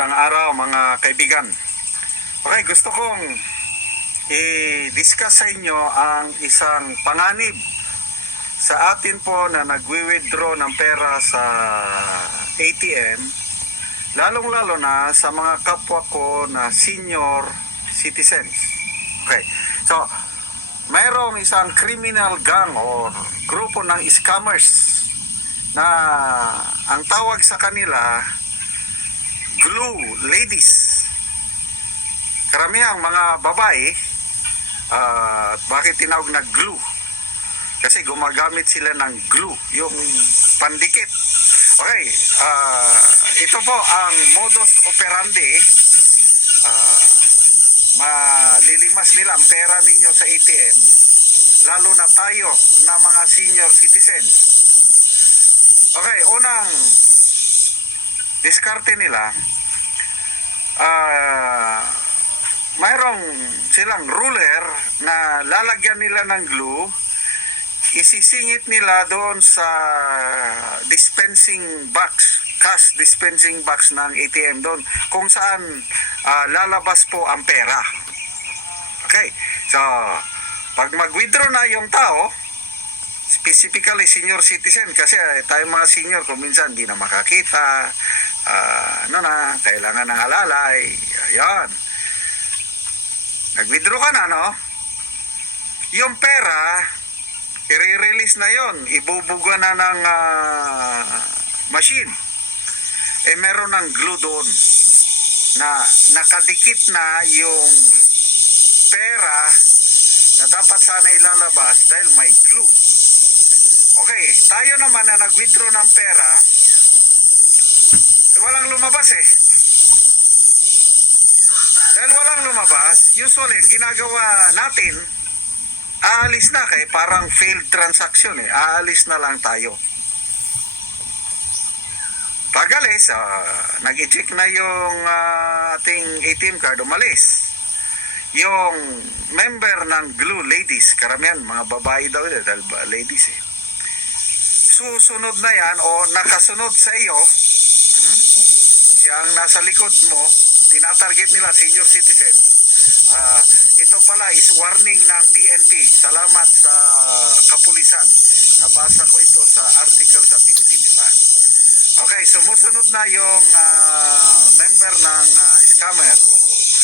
Magandang araw mga kaibigan. Okay, gusto kong i-discuss sa inyo ang isang panganib sa atin po na nagwi-withdraw ng pera sa ATM, lalong-lalo na sa mga kapwa ko na senior citizens. Okay, so mayroong isang criminal gang or grupo ng scammers na ang tawag sa kanila glue ladies. Karamihang mga babae, ah, bakit tinawag na glue? Kasi gumagamit sila ng glue, yung pandikit. Okay, ah, ito po ang modus operandi. Ah, malilimas nila ang pera ninyo sa ATM, lalo na tayo na mga senior citizens. Okay, unang diskarte nila, ah, mayroong silang ruler na lalagyan nila ng glue, isisingit nila doon sa dispensing box, cash dispensing box ng ATM doon, kung saan ah, lalabas po ang pera. Okay, so pag mag-withdraw na yung tao, specifically senior citizen kasi eh, tayo mga senior kung minsan di na makakita ah, ano na, kailangan ng alalay ayan. Nag-withdraw ka na no? Yung pera i-release na yon ibubuga na ng ah, machine. Eh meron ng glue doon na nakadikit na yung pera na dapat sana ilalabas dahil may glue Okay, tayo naman na nag-withdraw ng pera, eh, walang lumabas eh. Dahil walang lumabas, usually ang ginagawa natin, aalis na kay parang failed transaction eh. Aalis na lang tayo. Pag alis, ah, nag-check na yung ah, ating ATM card, umalis. Yung member ng Glue Ladies, karamihan mga babae daw yun, dahil ba- ladies eh susunod na yan o nakasunod sa iyo, hmm, siya ang nasa likod mo, tinatarget nila senior citizen. Ah, ito pala is warning ng PNP. Salamat sa kapulisan. Nabasa ko ito sa article sa Philippine Star. Okay, sumusunod na yung ah, member ng ah, scammer o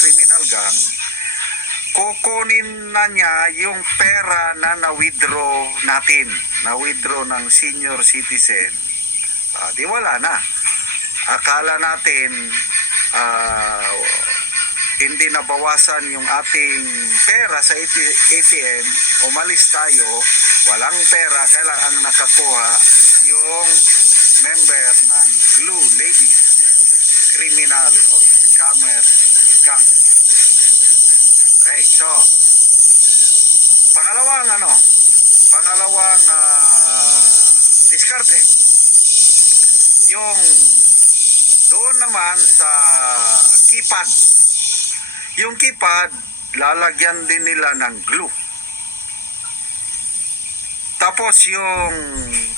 criminal gang kukunin na niya yung pera na na-withdraw natin, na-withdraw ng senior citizen. Ah, di wala na. Akala natin ah, hindi nabawasan yung ating pera sa AT- ATM, umalis tayo, walang pera, kailang ang nakakuha yung member ng Glue Ladies Criminal o Scammer Gang. Okay, so pangalawang ano, pangalawang ah, diskarte. Yung doon naman sa keypad. Yung keypad, lalagyan din nila ng glue. Tapos yung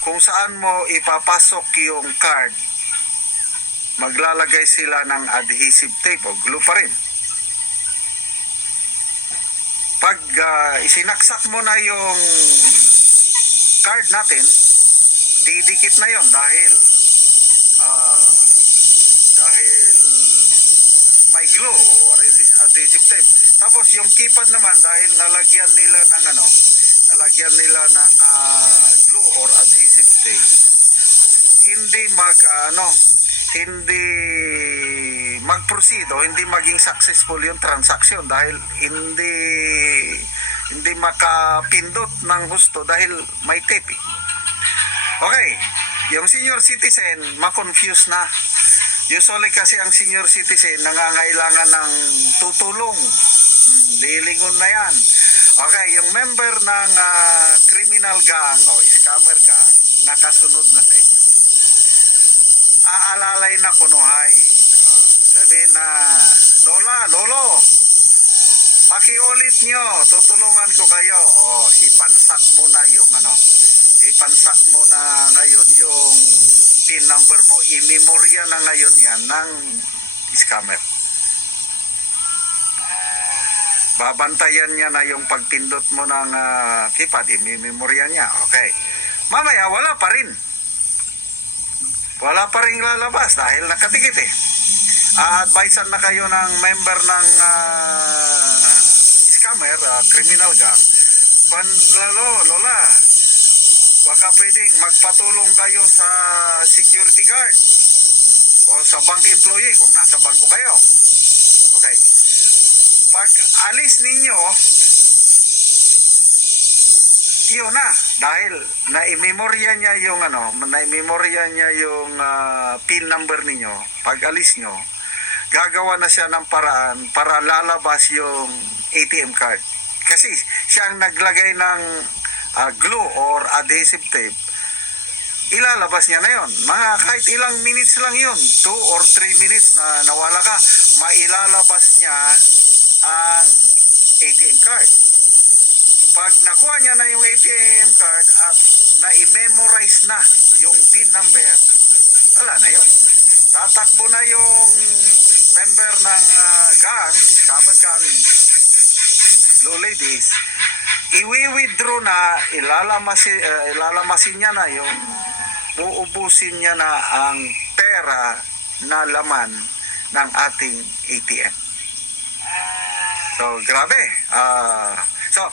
kung saan mo ipapasok yung card, maglalagay sila ng adhesive tape o glue pa rin pag ah, isinaksak mo na yung card natin, didikit na yon dahil ah, dahil may glue or adhesive tape. Tapos yung keypad naman dahil nalagyan nila ng ano, nalagyan nila ng ah, glue or adhesive tape, hindi mag ano, hindi mag-proceed o hindi maging successful yung transaction dahil hindi hindi makapindot ng gusto dahil may tape. Okay, yung senior citizen ma-confuse na. Usually kasi ang senior citizen nangangailangan ng tutulong. Hmm, Lilingon na yan. Okay, yung member ng ah, criminal gang o scammer gang, nakasunod na sa inyo. Aalalay na kunuhay. Sabihin na, Lola, Lolo, pakiulit nyo, tutulungan ko kayo. O, ipansak mo na yung ano, ipansak mo na ngayon yung pin number mo, imemorya na ngayon yan ng scammer. Babantayan niya na yung pagpindot mo ng uh, keypad, imimemorya niya. Okay. Mamaya, wala pa rin. Wala pa rin lalabas dahil nakatikit eh. A-advisean na kayo ng member ng ah, scammer, ah, criminal gang. Pan, lalo, lola, baka pwedeng magpatulong kayo sa security guard o sa bank employee kung nasa bangko kayo. Okay. Pag alis ninyo, yun na. Dahil na-memorya niya yung ano, na-memorya niya yung ah, PIN number ninyo. Pag alis nyo, gagawa na siya ng paraan para lalabas yung ATM card. Kasi siya ang naglagay ng ah, glue or adhesive tape ilalabas niya na yon. Mga kahit ilang minutes lang yun, 2 or 3 minutes na nawala ka, mailalabas niya ang ATM card. Pag nakuha niya na yung ATM card at na-memorize na yung PIN number, wala na yun. Tatakbo na yung member ng uh, gang, scammer gang, blue ladies, iwi-withdraw na, ilalamasin, uh, ilalamasin niya na yung uubusin niya na ang pera na laman ng ating ATM. So, grabe. Ah, so,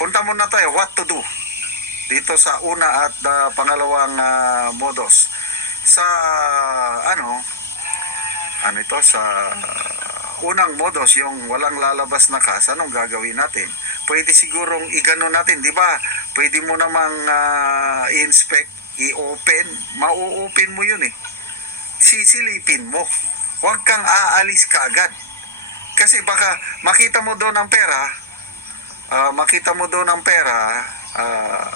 punta muna tayo. What to do? Dito sa una at ah, pangalawang ah, modus. Sa, ano, ano ito, sa unang modus, yung walang lalabas na kas, anong gagawin natin? Pwede sigurong igano natin, di ba? Pwede mo namang ah, i-inspect, i-open, mau-open mo yun eh. Sisilipin mo. Huwag kang aalis kaagad. Kasi baka makita mo doon ang pera, ah, makita mo doon ang pera, ah,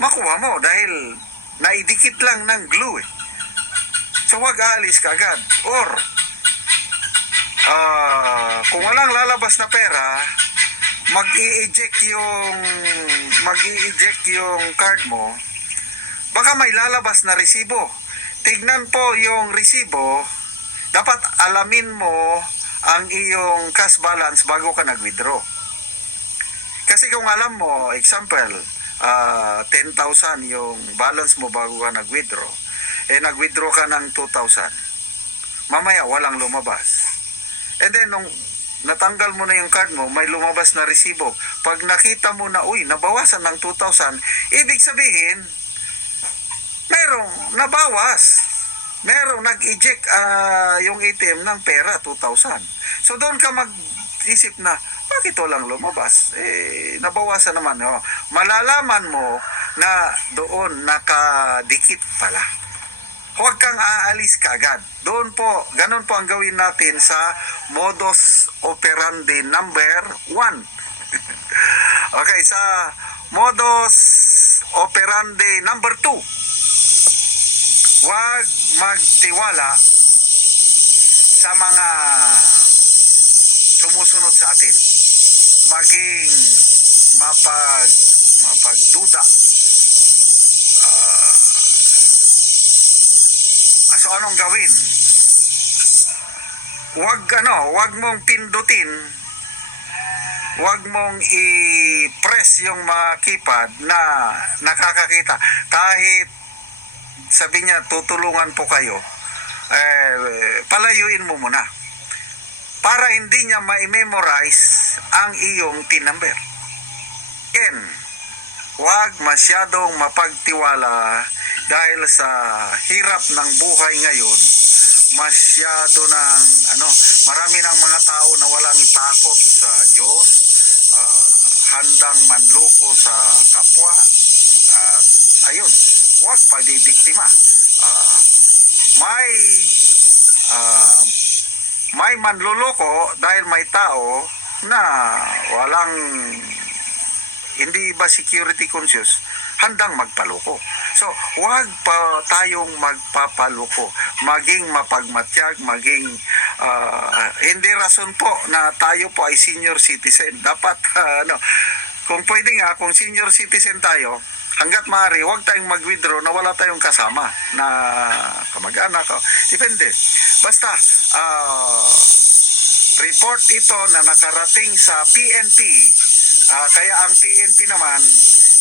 makuha mo dahil naidikit lang ng glue eh. So wag aalis ka agad. Or, ah, kung walang lalabas na pera, mag-i-eject yung mag-i-eject yung card mo, baka may lalabas na resibo. Tignan po yung resibo, dapat alamin mo ang iyong cash balance bago ka nag-withdraw. Kasi kung alam mo, example, ah 10,000 yung balance mo bago ka nag-withdraw, eh nag-withdraw ka ng 2,000. Mamaya walang lumabas. And then nung natanggal mo na yung card mo, may lumabas na resibo. Pag nakita mo na, uy, nabawasan ng 2,000, ibig sabihin, merong nabawas. Merong nag-eject ah, yung ATM ng pera, 2,000. So doon ka mag-isip na, bakit walang lumabas? Eh, nabawasan naman. Oh. Malalaman mo na doon nakadikit pala. Huwag kang aalis kagad. Doon po, ganun po ang gawin natin sa modus operandi number 1. okay, sa modus operandi number 2. Huwag magtiwala sa mga sumusunod sa atin. Maging mapag mapagduda. So anong gawin? Huwag ano, huwag mong pindutin. Huwag mong i-press yung mga keypad na nakakakita. Kahit sabi niya tutulungan po kayo, eh, palayuin mo muna. Para hindi niya ma-memorize ang iyong PIN number. Again, huwag masyadong mapagtiwala dahil sa hirap ng buhay ngayon, masyado ng ano, marami ng mga tao na walang takot sa Diyos, ah, handang manloko sa kapwa, at ayun, huwag pabibiktima. Ah, may ah, may manluloko dahil may tao na walang hindi ba security conscious, handang magpaloko. So, huwag pa tayong magpapaloko. Maging mapagmatyag, maging ah, hindi rason po na tayo po ay senior citizen. Dapat, ah, ano, kung pwede nga, kung senior citizen tayo, hanggat maaari, huwag tayong mag-withdraw na wala tayong kasama na kamag-anak. o Depende. Basta, ah, report ito na nakarating sa PNP, ah, kaya ang PNP naman,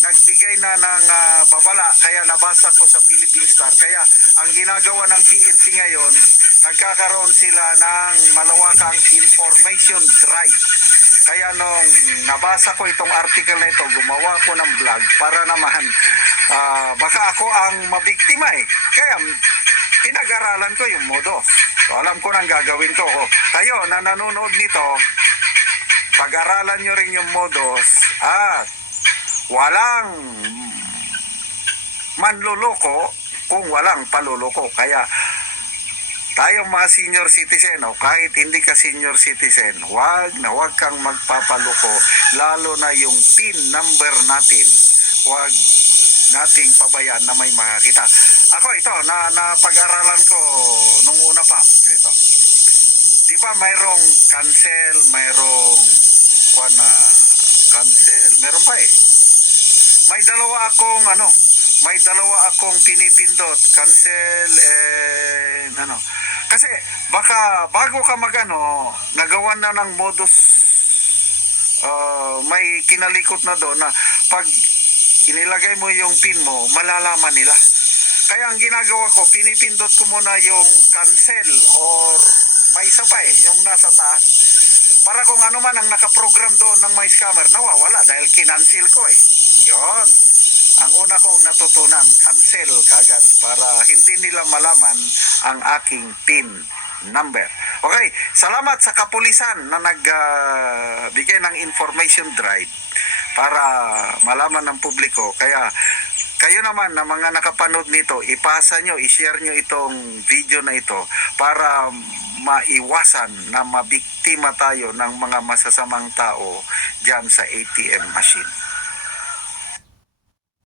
nagbigay na ng ah, babala, kaya nabasa ko sa Philippine Star. Kaya ang ginagawa ng PNP ngayon, nagkakaroon sila ng malawakang information drive. Kaya nung nabasa ko itong article na ito, gumawa ko ng vlog para naman ah, baka ako ang mabiktima eh. Kaya pinag-aralan ko yung modos. So, alam ko nang gagawin ko. O, kayo na nanonood nito, pag-aralan nyo rin yung modos at walang manluloko kung walang paluloko. Kaya tayong mga senior citizen o kahit hindi ka senior citizen, wag na wag kang magpapaloko lalo na yung PIN number natin. Wag nating pabayaan na may makakita. Ako ito, na napag-aralan ko nung una pa. Ganito. Di ba mayroong cancel, mayroong kuan na cancel, meron pa eh. May dalawa akong ano, may dalawa akong pinipindot, cancel and ano. Kasi baka bago ka magano, nagawan na ng modus uh, may kinalikot na doon na pag inilagay mo yung pin mo, malalaman nila. Kaya ang ginagawa ko, pinipindot ko muna yung cancel or may isa pa eh, yung nasa taas. Para kung ano man ang nakaprogram doon ng my scammer, nawawala dahil kinancel ko eh. Yon. Ang una kong natutunan, cancel kagad para hindi nila malaman ang aking PIN number. Okay, salamat sa kapulisan na nagbigay ng information drive para malaman ng publiko. Kaya kayo naman na mga nakapanood nito, ipasa nyo, i-share nyo itong video na ito para maiwasan na mabiktima tayo ng mga masasamang tao dyan sa ATM machine.